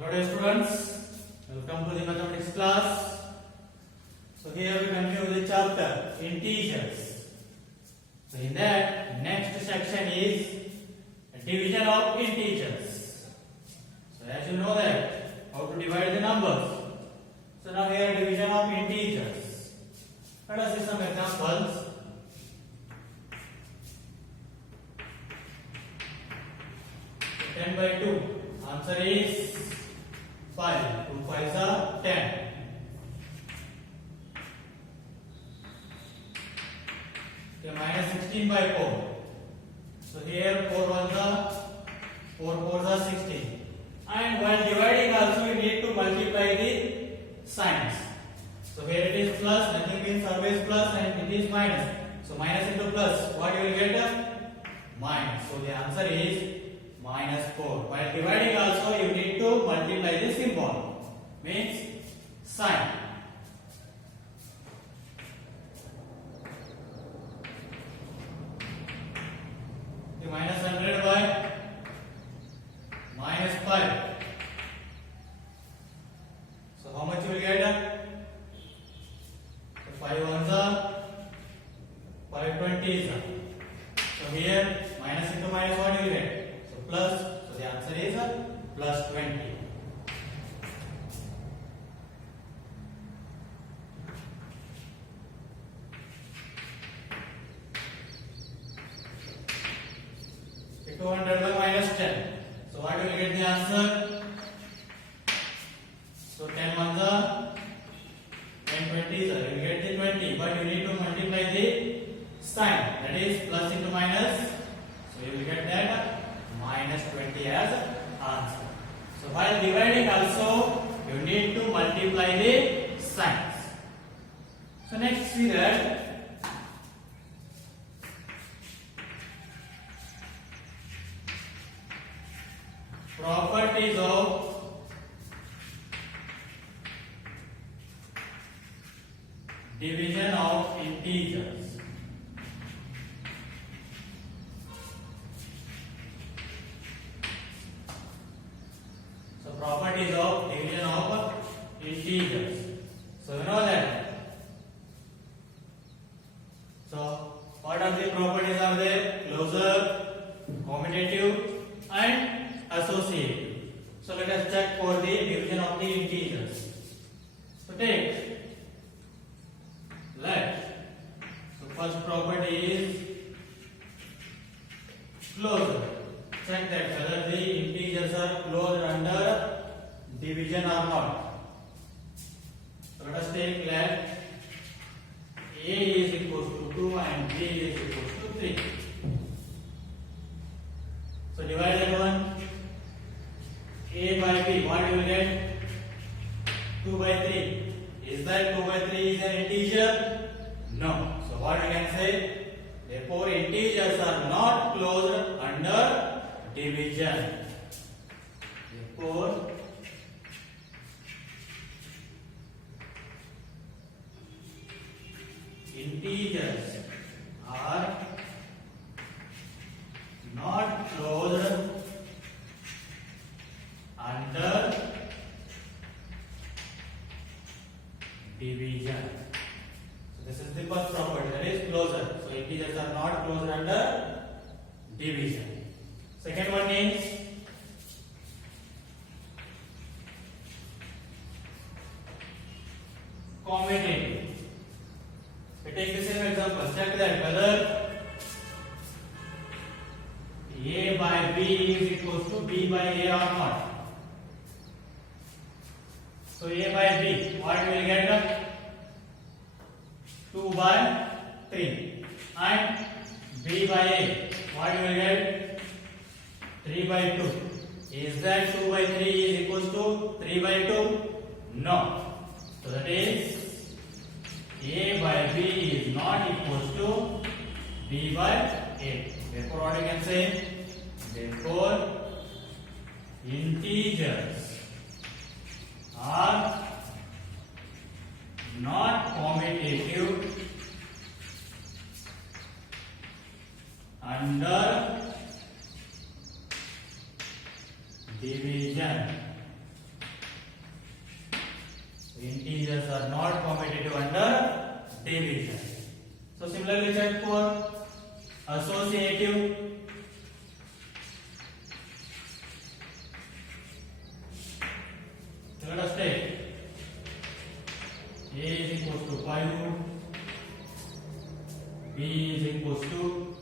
Hello dear students, welcome to the mathematics class. So here we continue the chapter integers. So in that next section is division of integers. So as you know that how to divide the numbers. So now here division of integers. Let us see some examples. So 10 by 2. Answer is 5. 2 5s are 10. Okay, minus 16 by 4. So here 4 1s are 4 4s are 16. And while dividing also you need to multiply the signs. So here it is plus, nothing means always plus, and it is minus. So minus into plus, what you will get? Minus. So the answer is minus 4. While dividing also you need to multiply the symbol, means sign. The minus 100 by minus 5. So how much you will get? So 5 ones are 5 20s are. So here minus into minus what you will get? So plus. So the answer is plus 20. The 200 by minus 10. So what will get the answer? So 10 ones are 10 20s. You will get the 20, but you need to multiply the sign. That is plus into minus. So you will get that minus 20 as answer. So while dividing also you need to multiply the signs. So next see that properties of division of integers. So properties of division of integers. So you know that. So what are the properties are there? Closure, commutative and associative. So let us check for the division of the integers. So take let. So first property is closure. Check that whether the integers are closed under division or not. So let us take let a is equals to 2 and b is equals to 3. So divide that one. A by b, what you will get? 2 by 3. Is that 2 by 3 is an integer? No. So what we can say? Therefore integers are not closed under division. Therefore integers are not closed under division. So this is the first property, that is closure. So integers are not closed under division. Second one is commutative. We take the same example. Check that whether a by b is equals to b by a or not. So a by b, what we will get? 2 by 3. And b by a, what we will get? 3 by 2. Is that 2 by 3 is equals to 3 by 2? No. So that is a by b is not equals to b by a. Therefore what we can say? Therefore integers are not commutative under division. integers are not commutative under division. So similarly check for associative. Let us take A is equals to 5, B is equals to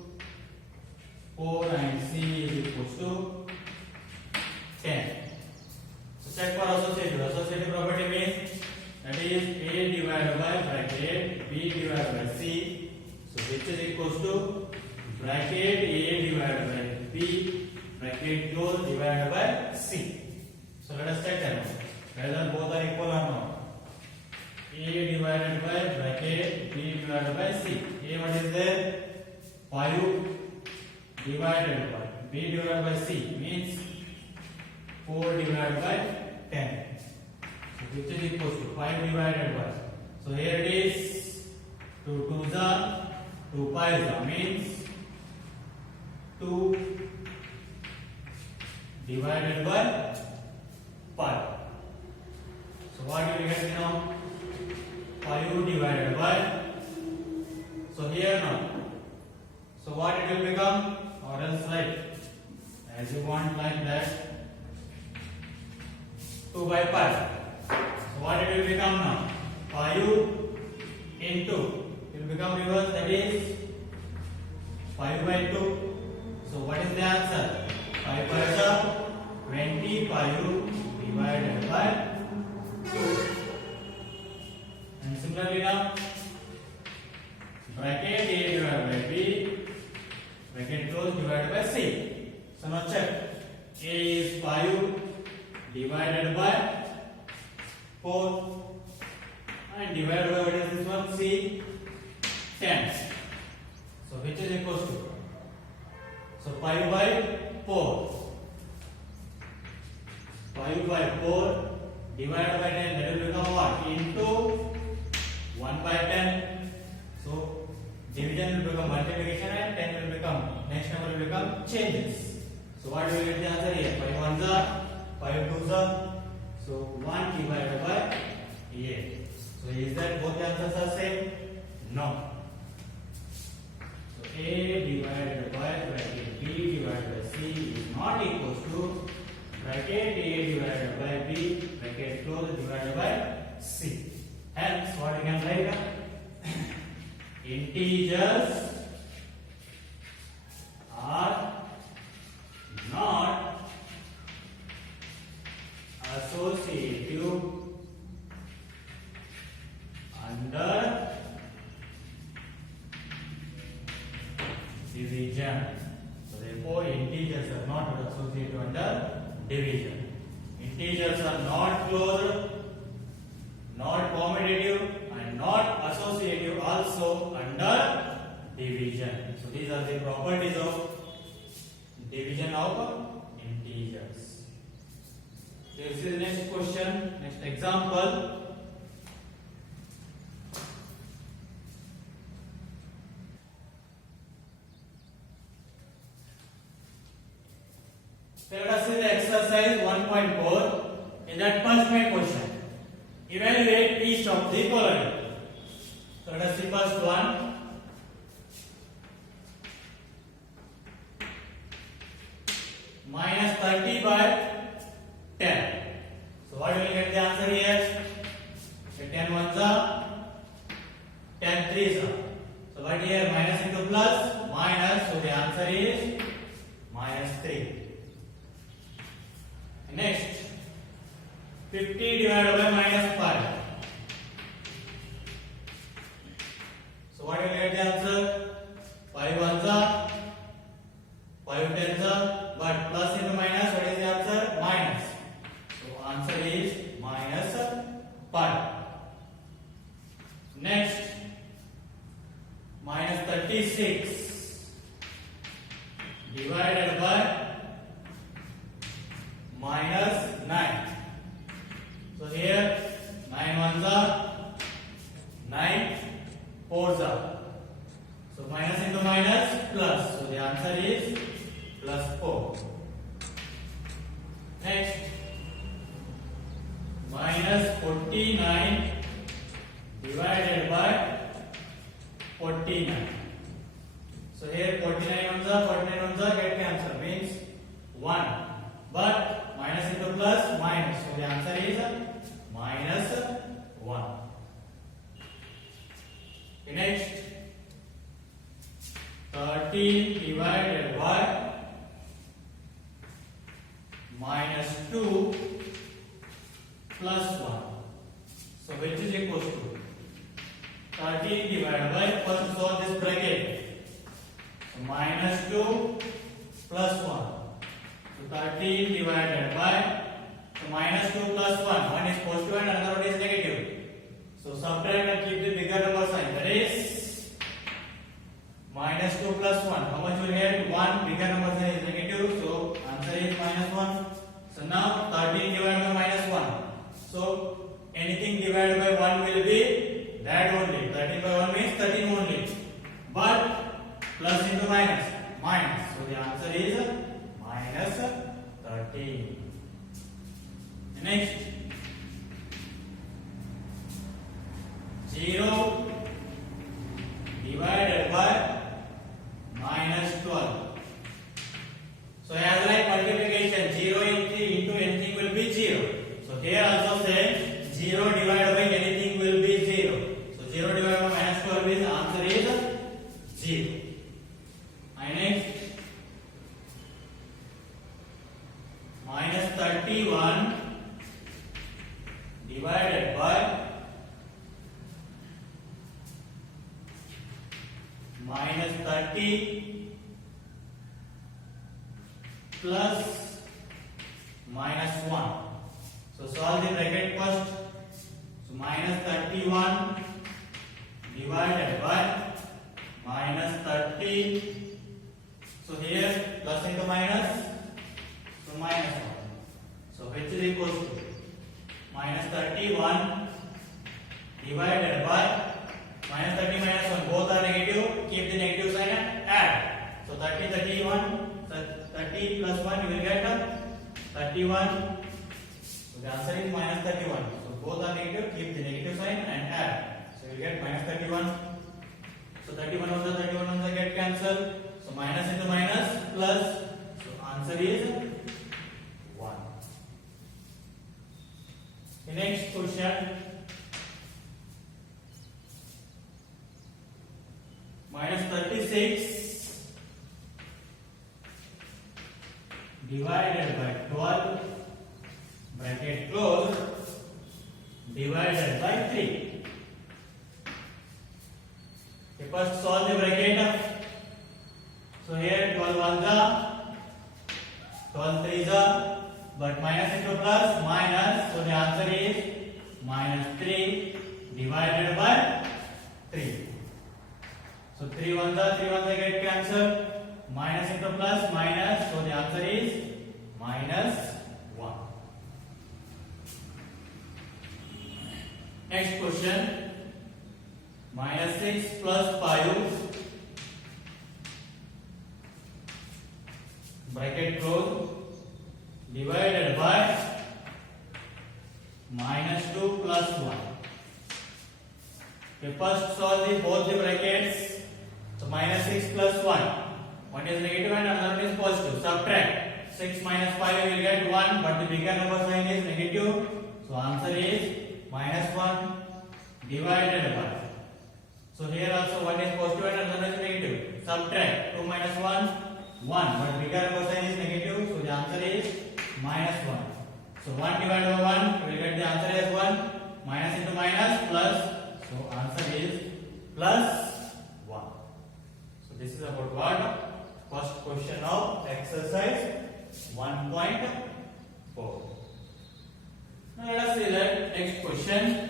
4 and C is equals to 10. So check for associative. Associative property means that is A divided by bracket B divided by C. So which is equals to bracket A divided by B bracket close divided by C. So let us check that whether both are equal or not. A divided by bracket B divided by C. A what is there? 5 divided by B divided by C means 4 divided by 10. So which is equals to 5 divided by. So here it is 2 2s are 2 5s are means 2 divided by 5. So what do we get now? 5 divided by. So here now. So what it will become? Or else write as you want like that. 2 by 5. So what it will become now? 5 into. It will become reverse, that is 5 by 2. So what is the answer? 5 by 25 divided by 2. And similarly now, bracket A divided by B, bracket close divided by C. So now check. A is 5 divided by 4 and divided by what is this one? C, 10. So which is equals to? So 5 by 4. 5 by 4 divided by 10, that will become what? Into 1 by 10. So division will become multiplication and 10 will become, next number will become changes. So what do we get the answer here? 5 ones are, 5 twos are. So 1 divided by 8. So is that both the answers are same? No. So A divided by bracket B divided by C is not equals to bracket A divided by B bracket close divided by C. Hence what we can write? Integers are not associative under division. So therefore integers are not associative under division. Integers are not closed, not commutative and not associative also under division. So these are the properties of division of integers. This is the next question, next example. Let us see the exercise 1.4. In that first main question, evaluate each of the following. So let us see first one. Minus 30 by 10. So what will you get the answer here? The 10 ones are, 10 threes are. So what here? Minus into plus, minus. So the answer is minus 3. Next, 50 divided by minus 5. So what will you get the answer? 5 ones are, 5 tens are, but plus into minus, what is the answer? Minus. So answer is minus 5. Next, minus 36 divided by minus 9. So here 9 ones are, 9 fours are. So minus into minus plus. So the answer is plus 4. Next, minus 49 divided by 49. So here 49 ones are, 49 ones are, get the answer means 1. But minus into plus, minus. So the answer is minus 1. Okay, next. 13 divided by minus 2 plus 1. So which is equals to 13 divided by, first solve this bracket. So minus 2 plus 1. So 13 divided by, so minus 2 plus 1. One is positive and another one is negative. So subtract and keep the bigger number sign. That is minus 2 plus 1. How much will get? 1. Bigger number sign is negative. So answer is minus 1. So now 13 divided by minus 1. So anything divided by 1 will be that only. 13 by 1 means 13 only. But plus into minus. Minus. So the answer is minus 13. Next. 0 divided by minus 12. So as like multiplication, 0 into anything will be 0. So here also say 0 divided by anything will be 0. So 0 divided by minus 12 is answer is 0. And next minus 31 divided by minus 30 plus minus 1. So solve the bracket first. So minus 31 divided by minus 30. So here plus into minus. So minus 1. So which is equals to minus 31 divided by minus 30 minus 1. Both are negative. Keep the negative sign and add. So 30 plus 1 you will get 31. So the answer is minus 31. So both are negative. Keep the negative sign and add. So you will get minus 31. So 31 on the get cancelled. So minus into minus plus. So answer is 1. The next question. Minus 36 divided by 12 bracket close divided by 3. Okay, first solve the bracket. So here 12 ones are, 12 threes are, but minus into plus minus. So the answer is minus 3 divided by 3. So 3 ones are get cancelled. Minus into plus minus. So the answer is minus 1. Next question. Minus 6 plus 5 bracket close divided by minus 2 plus 1. Okay, first solve both the brackets. So minus 6 plus 1. One is negative and another one is positive. Subtract. 6 minus 5 you will get 1, but the bigger number sign is negative. So answer is minus 1 divided by. So here also one is positive and another one is negative. Subtract. 2 minus 1, 1. But bigger number sign is negative. So the answer is minus 1. So 1 divided by 1, you will get the answer as 1. Minus into minus plus. So answer is plus 1. So this is about what? First question of exercise 1.4. Now let us see the next question.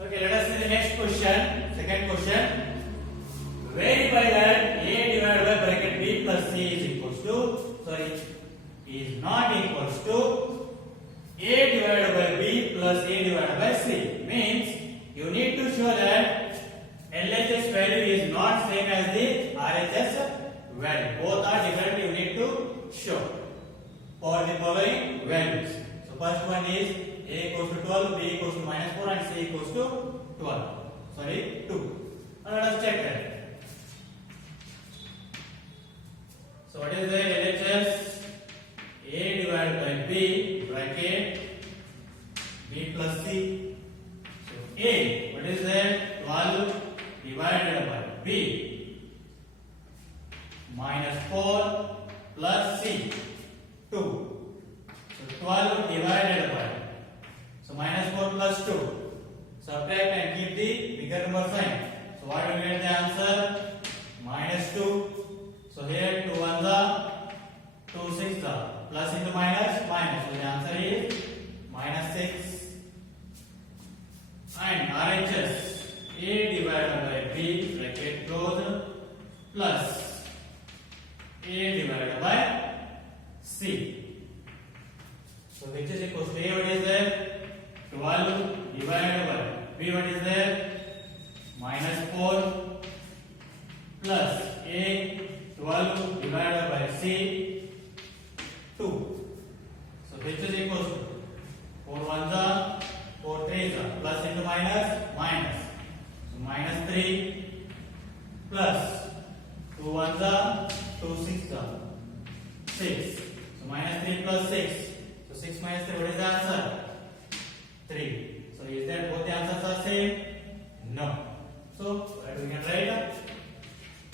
Okay, let us see the next question. Second question. Verify that A divided by bracket B plus C is equals to, is not equals to A divided by B plus A divided by C. Means you need to show that LHS value is not same as the RHS value. Both are different, you need to show for the following values. So first one is a equals to 12, b equals to -4 and c equals to 12. Sorry, 2. Now let us check that. So what is the LHS? A divided by b bracket b plus c. So a, what is that? 12 divided by b minus 4 plus c 2. So 12 divided by, so minus 4 plus 2. Subtract and keep the bigger number sign. So what will get the answer? Minus 2. So here 2 ones are 2 6 are plus into minus minus. So the answer is minus 6. And RHS a divided by b bracket close plus a divided by c. So which is equals to a, what is there? 12 divided by b, what is there? Minus 4 plus a 12 divided by c 2. So which is equals to 4 ones are 4 threes are plus into minus minus. So minus 3 plus 2 ones are 2 6 are 6. So minus 3 plus 6. So 6 minus 3, what is the answer? 3. So is that both the answers are same? No. So what we can write?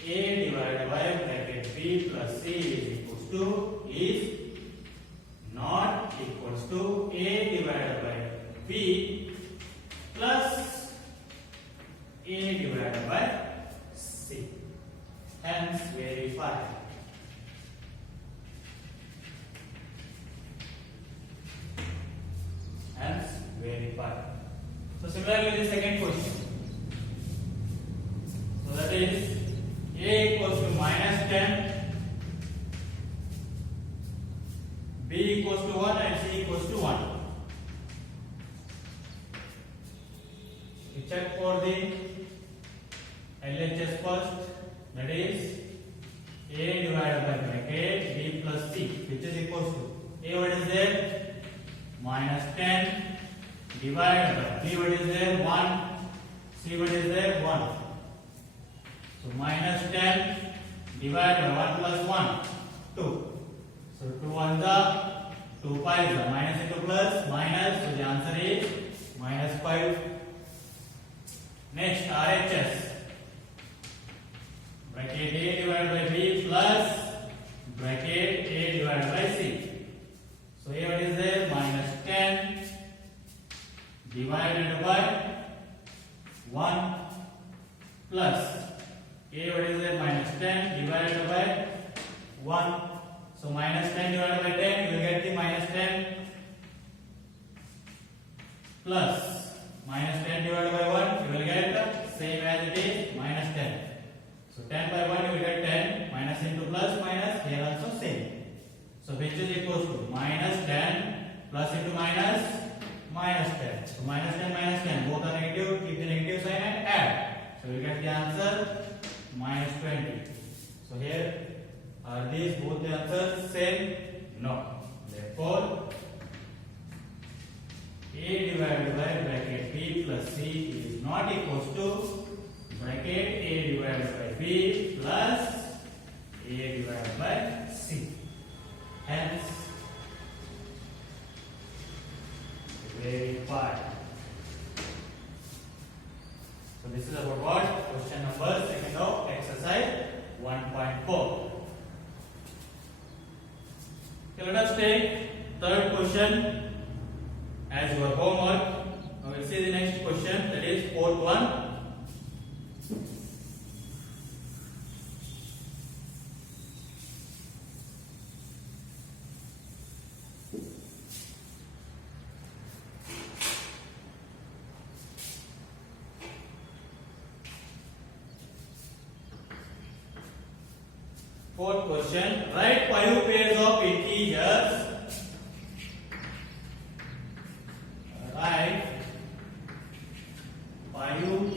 A divided by bracket b plus c is equals to is not equals to a divided by b plus a divided by c. Hence verify. Hence verify. So similarly the second question. So that is a equals to minus 10, b equals to 1 and c equals to 1. We check for the LHS first, that is a divided by bracket b plus c, which is equals to a, what is there? Minus 10 divided by b, what is there? 1, c, what is there? 1. So minus 10 divided by 1 plus 1, 2. So 2 ones are 2 5s are minus into plus minus. So the answer is minus 5. Next RHS bracket a divided by b plus bracket a divided by c. So here what is there? Minus 10 divided by 1 plus a, what is there? Minus 10 divided by 1. So minus 10 divided by 10, you will get the minus 10 plus minus 10 divided by 1, you will get same as it is minus 10. So 10 by 1 you will get 10, minus into plus minus, here also same. So which is equals to minus 10 plus into minus minus 10. So minus 10, both are negative, keep the negative sign and add. So we will get the answer minus 20. So here are these both the answers same? No. Therefore a divided by bracket b plus c is not equals to bracket a divided by b plus a divided by c. Hence verify. So this is about what? Question number second of exercise 1.4. Okay, let us take third question as your homework. We will see the next question, that is fourth one. Fourth question, write 5 pairs of integers. Write 5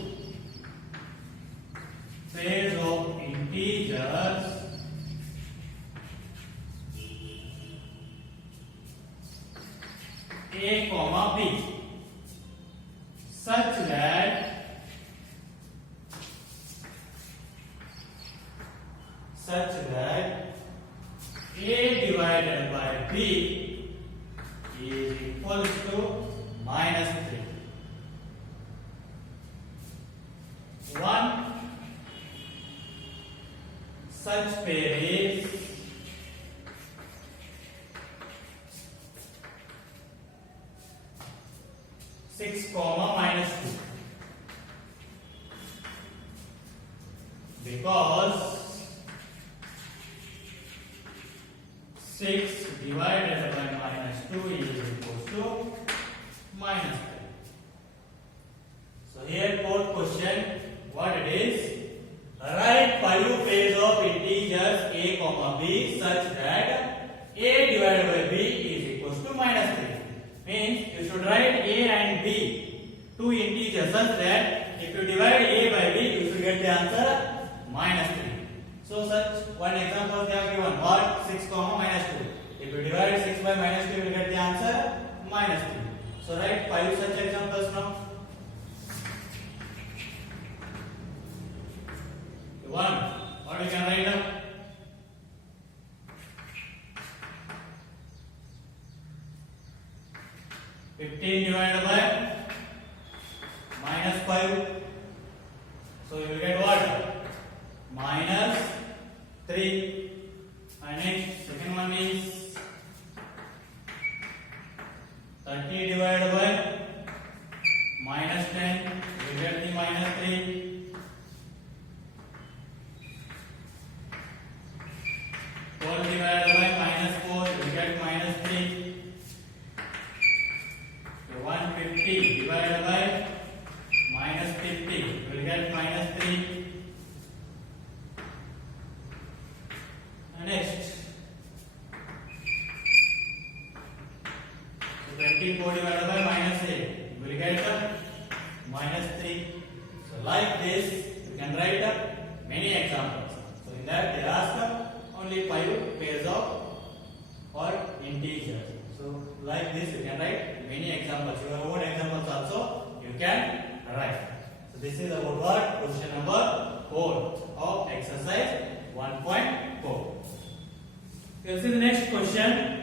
pairs of integers A comma B such that A divided by B is equals to minus 3. One such pair is 6 comma minus 2, because 6 divided by minus 2 is equals to minus 3. So here fourth question, what it is? Write 5 pairs of integers a comma b such that a divided by b is equals to minus 3. Means you should write a and b, two integers, such that if you divide a by b, you should get the answer minus 3. So such one example they have given, what? 6 comma minus 2. If you divide 6 by minus 2, you will get the answer minus 3. So write 5 such examples now. 1. What we can write down? Fifteen divided by minus 5. So you will get what? Minus 3. And next, second one is 30 divided by minus 10. You will get the minus 3. 12 divided by minus 4, you get minus 3. 150 divided by minus 50, you will get minus 3. And next, 24 divided by minus 8, you will get minus 3. So like this, you can write many examples. So in that they ask only 5 pairs of or integers. So like this you can write many examples. Your own examples also you can write. So this is about what? Question number 4 of exercise 1.4. You will see the next question.